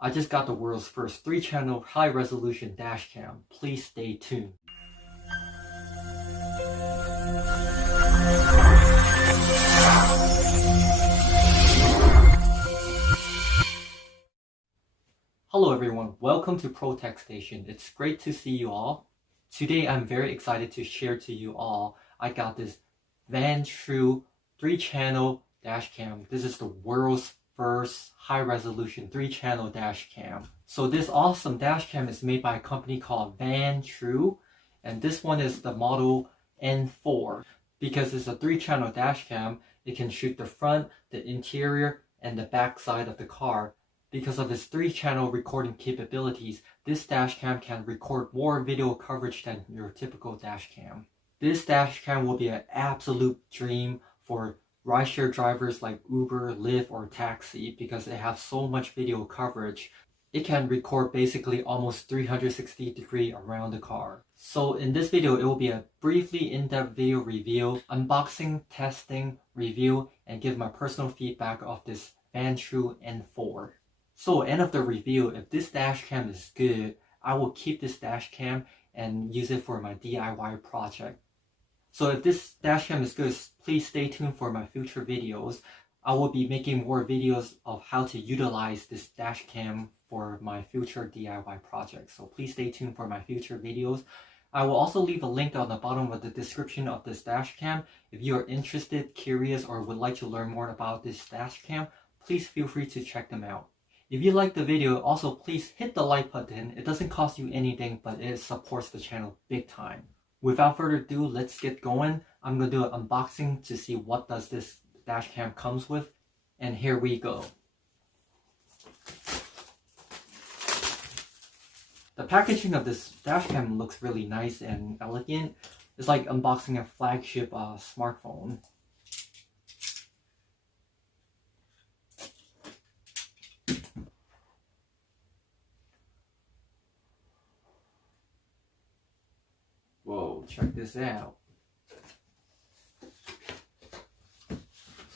I just got the world's first 3-channel high-resolution dash cam. Please stay tuned. Hello everyone, welcome to ProTech Station. It's great to see you all. Today I'm very excited to share to you all, I got this Vantrue 3-channel dash cam. This is the world's first high-resolution 3-channel dash cam. So this awesome dash cam is made by a company called Vantrue, and this one is the model N4. Because it's a 3-channel dash cam, it can shoot the front, the interior, and the back side of the car. Because of its 3-channel recording capabilities, this dash cam can record more video coverage than your typical dash cam. This dash cam will be an absolute dream for rideshare drivers like Uber, Lyft, or Taxi because it has so much video coverage. It can record basically almost 360 degrees around the car. So in this video, it will be a briefly in-depth video review, unboxing, testing, review, and give my personal feedback of this Vantrue N4. So end of the review, if this dash cam is good, I will keep this dash cam and use it for my DIY project. So if this dash cam is good, please stay tuned for my future videos. I will be making more videos of how to utilize this dash cam for my future DIY projects. So please stay tuned for my future videos. I will also leave a link on the bottom of the description of this dash cam. If you are interested, curious, or would like to learn more about this dash cam, please feel free to check them out. If you like the video, also please hit the like button. It doesn't cost you anything, but it supports the channel big time. Without further ado, let's get going. I'm going to do an unboxing to see what does this dash cam comes with. And here we go. The packaging of this dash cam looks really nice and elegant. It's like unboxing a flagship smartphone. Whoa, check this out.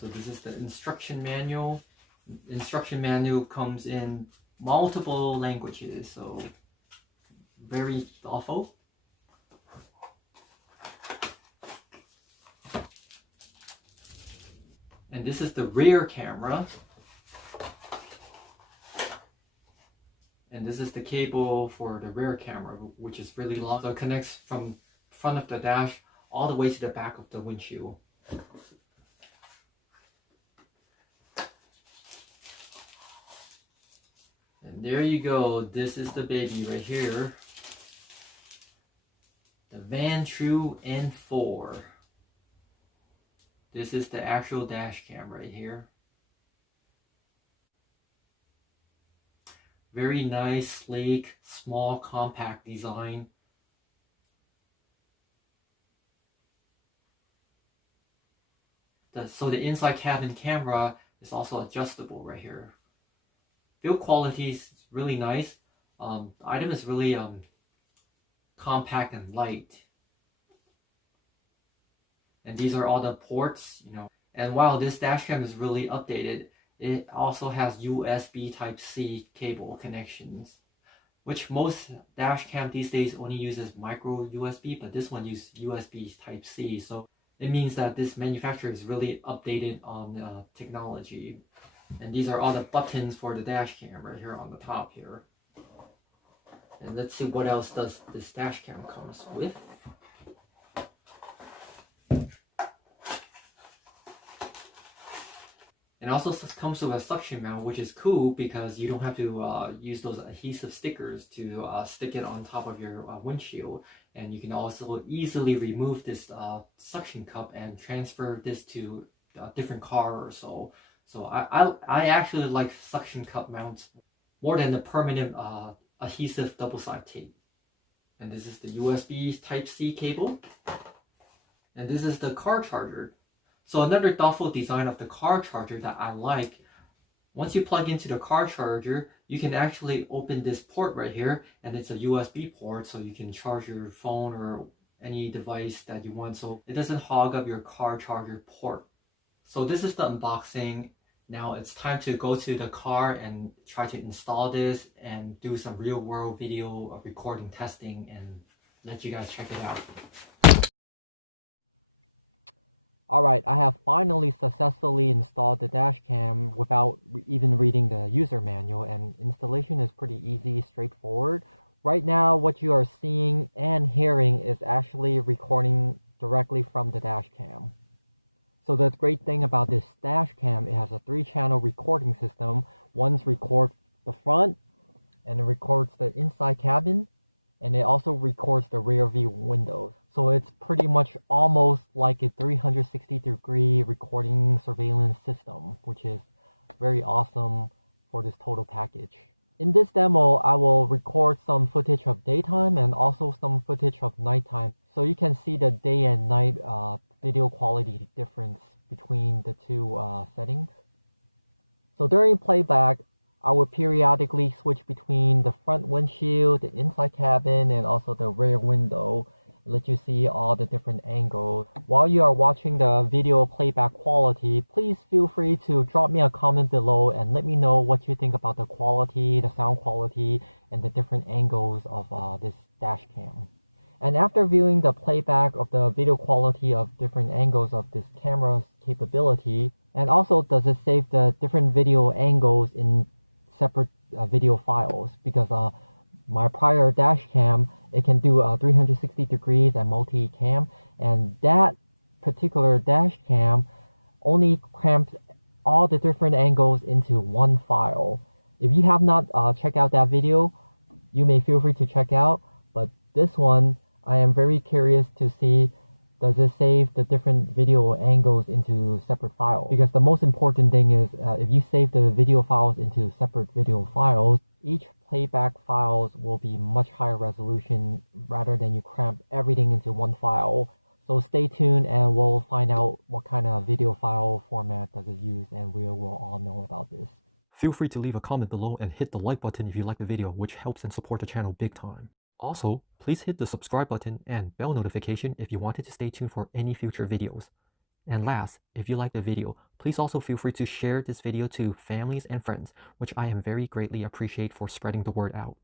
So this is the instruction manual. Instruction manual comes in multiple languages, so very thoughtful. And this is the rear camera. And this is the cable for the rear camera, which is really long. So it connects from front of the dash all the way to the back of the windshield. And there you go. This is the baby right here. The Vantrue N4. This is the actual dash cam right here. Very nice, sleek, small, compact design. So the inside cabin camera is also adjustable right here. Build quality is really nice. The item is really compact and light. And these are all the ports, you know. And while this dash cam is really updated, it also has USB Type-C cable connections, which most dash cam these days only uses micro USB, but this one uses USB Type-C. So it means that this manufacturer is really updated on technology. And these are all the buttons for the dash cam right here on the top here. And let's see what else does this dash cam comes with. And also comes with a suction mount, which is cool because you don't have to use those adhesive stickers to stick it on top of your windshield. And you can also easily remove this suction cup and transfer this to a different car or so. So I actually like suction cup mounts more than the permanent adhesive double-sided tape. And this is the USB Type-C cable. And this is the car charger. So another thoughtful design of the car charger that I like, once you plug into the car charger, you can actually open this port right here, and it's a USB port, so you can charge your phone or any device that you want, so it doesn't hog up your car charger port. So this is the unboxing. Now it's time to go to the car and try to install this and do some real world video recording testing and let you guys check it out. Alright, I have finally successfully installed the dash cam without even reading the user manual, and installation is pretty easy, straightforward. Right now, what you are seeing and hearing is actually recording directly from the dash cam. So the great thing about this dash cam, it has a 3-channel recording system. One's records the front, and it records the inside cabin, and it also records the rear view windows. So it's pretty much almost like a 360-degree recording surveillance system, which is very awesome for this total package. In this demo, I will record some footage of daytime and also some footage of nighttime, so you can see the day and night video quality difference between the two settings. So during playback, I will periodically switch between the front windshield, the inside cabin, and also the rear window, let you see all the different angles. While you are watching the video playback quality, please feel free to drop me a comment below and let me know what you think about the quality, the sound quality, and the different angles of this dash cam. And after viewing the playback of the video quality of different angles of this camera's capability, and also does it save the different video angles in separate video files, because my prior dash cam, it can do 360 degrees and multi-cam, and that particular dash cam only cramps all the different angles into one file. If you have not checked out that video, you may feel free to check out, but this one, I am very curious to see, does it save the different video angles into separate files? Because the most important thing is, if you save the video files into separate video files, each playback files will be much higher resolution rather than you cramp everything into one file. So stay tuned and we'll find out what kind of video file format does it use, and we will all know about this. Feel free to leave a comment below and hit the like button if you like the video, which helps and support the channel big time. Also, please hit the subscribe button and bell notification if you wanted to stay tuned for any future videos. And last, if you like the video, please also feel free to share this video to families and friends, which I am very greatly appreciate for spreading the word out.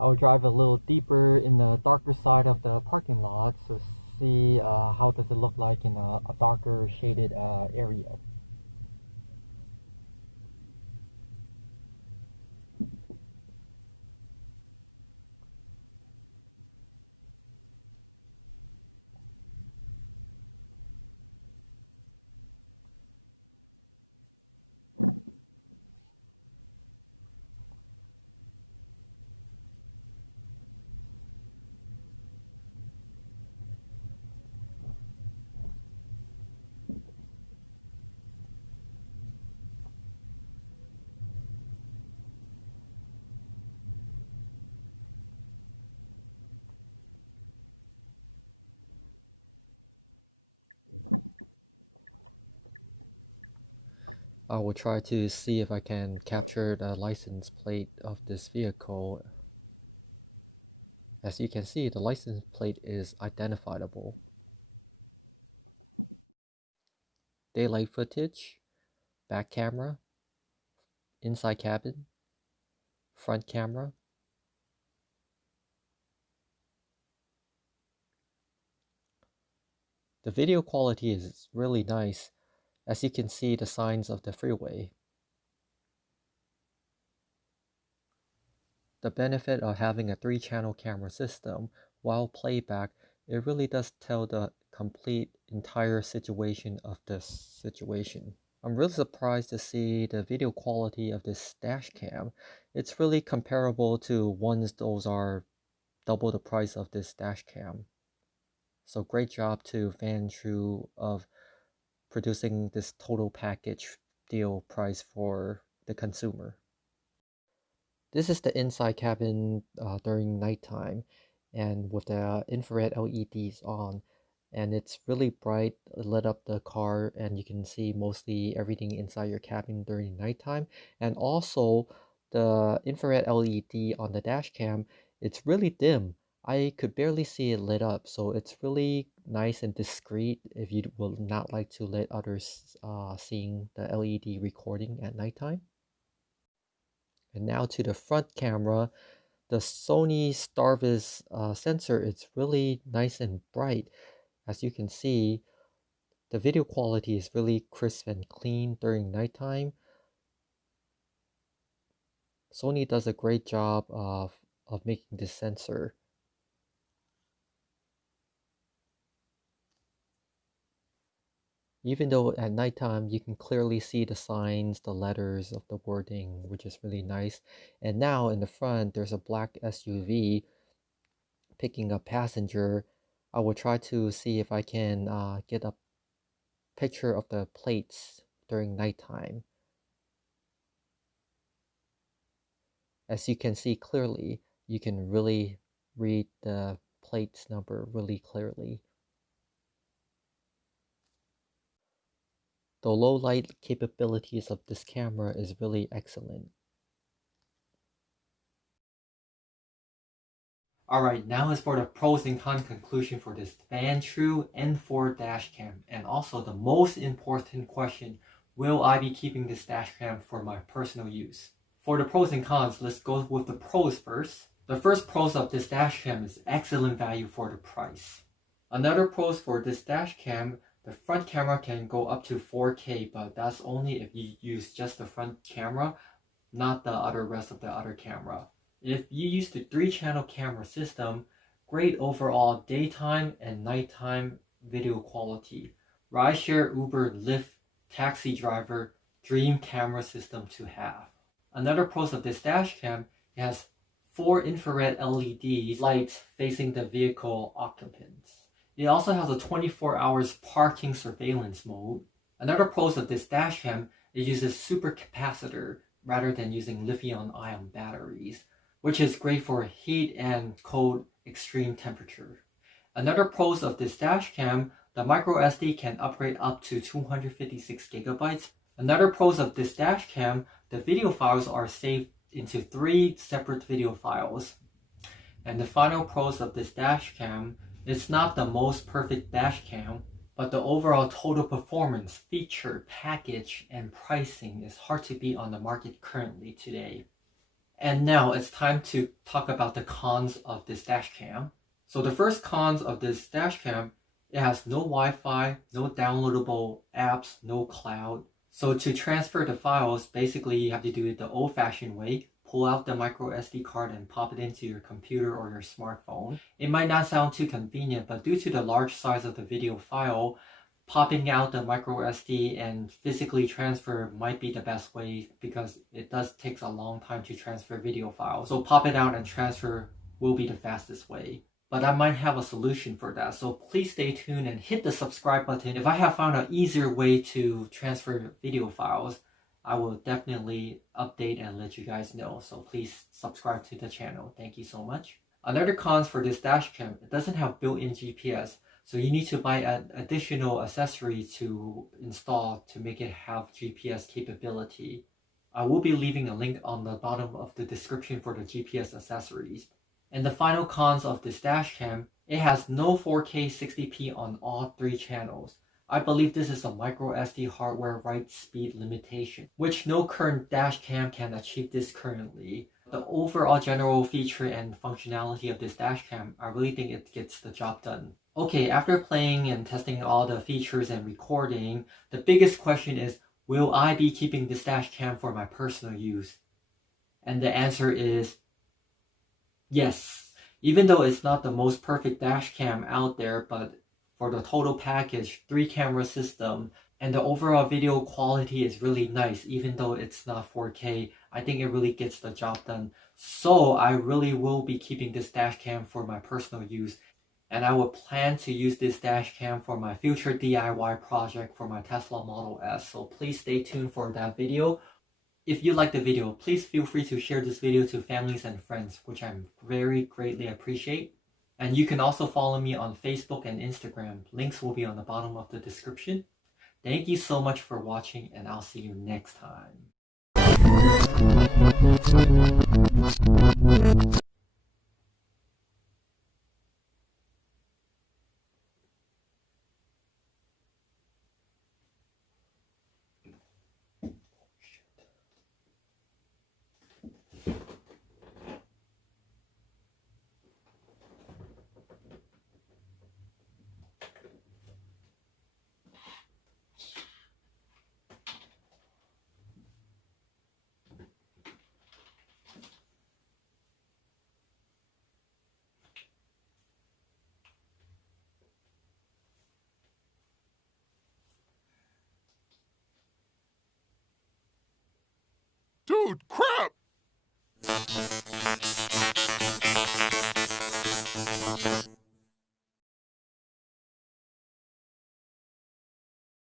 I'll drive a little deeper in the darker side of the parking lot to see how does it look like in a darker shaded area. I will try to see if I can capture the license plate of this vehicle. As you can see, the license plate is identifiable. Daylight footage, back camera, inside cabin, front camera. The video quality is really nice, as you can see the signs of the freeway. The benefit of having a 3-channel camera system, while playback, it really does tell the complete entire situation of this situation. I'm really surprised to see the video quality of this dash cam. It's really comparable to ones those are double the price of this dash cam. So great job to Vantrue of producing this total package deal price for the consumer. This is the inside cabin during nighttime and with the infrared LEDs on, and it's really bright, lit up the car, and you can see mostly everything inside your cabin during nighttime. And also the infrared LED on the dash cam, it's really dim. I could barely see it lit up, so it's really nice and discreet if you will not like to let others seeing the LED recording at nighttime. And now to the front camera, the Sony Starvis sensor is really nice and bright. As you can see, the video quality is really crisp and clean during nighttime. Sony does a great job of making this sensor. Even though at nighttime you can clearly see the signs, the letters of the wording, which is really nice. And now in the front, there's a black SUV picking up passenger. I will try to see if I can get a picture of the plates during nighttime. As you can see clearly, you can really read the plates number really clearly. The low light capabilities of this camera is really excellent. Alright, now is for the pros and cons conclusion for this Vantrue N4 dashcam, and also the most important question, will I be keeping this dashcam for my personal use? For the pros and cons, let's go with the pros first. The first pros of this dashcam is excellent value for the price. Another pros for this dashcam, the front camera can go up to 4K, but that's only if you use just the front camera, not the rest of the other camera. If you use the 3-channel camera system, great overall daytime and nighttime video quality. Rideshare, Uber, Lyft, taxi driver, dream camera system to have. Another pros of this dashcam, it has 4 infrared LED lights facing the vehicle occupants. It also has a 24 hours parking surveillance mode. Another pros of this dashcam, it uses super capacitor rather than using lithium-ion batteries, which is great for heat and cold extreme temperature. Another pros of this dashcam, the microSD can upgrade up to 256 gigabytes. Another pros of this dashcam, the video files are saved into 3 separate video files. And the final pros of this dashcam, it's not the most perfect dashcam, but the overall total performance, feature, package, and pricing is hard to beat on the market currently today. And now it's time to talk about the cons of this dashcam. So the first cons of this dashcam, it has no Wi-Fi, no downloadable apps, no cloud. So to transfer the files, basically you have to do it the old-fashioned way. Pull out the micro SD card and pop it into your computer or your smartphone. It might not sound too convenient, but due to the large size of the video file, popping out the micro SD and physically transfer might be the best way because it does take a long time to transfer video files. So pop it out and transfer will be the fastest way. But I might have a solution for that, so please stay tuned and hit the subscribe button. If I have found an easier way to transfer video files, I will definitely update and let you guys know. So please subscribe to the channel. Thank you so much. Another cons for this dashcam, it doesn't have built-in GPS. So you need to buy an additional accessory to install to make it have GPS capability. I will be leaving a link on the bottom of the description for the GPS accessories. And the final cons of this dashcam, it has no 4K 60p on all 3 channels. I believe this is a microSD hardware write speed limitation, which no current dashcam can achieve this currently. The overall general feature and functionality of this dashcam, I really think it gets the job done. Okay, after playing and testing all the features and recording, the biggest question is, will I be keeping this dashcam for my personal use? And the answer is yes. Even though it's not the most perfect dashcam out there, but for the total package, 3 camera system, And the overall video quality is really nice, even though it's not 4K. I think it really gets the job done. So I really will be keeping this dash cam for my personal use, and I will plan to use this dash cam for my future DIY project for my Tesla Model S. So please stay tuned for that video. If you like the video, please feel free to share this video to families and friends, which I very greatly appreciate. And you can also follow me on Facebook and Instagram. Links will be on the bottom of the description. Thank you so much for watching, and I'll see you next time. Dude, crap!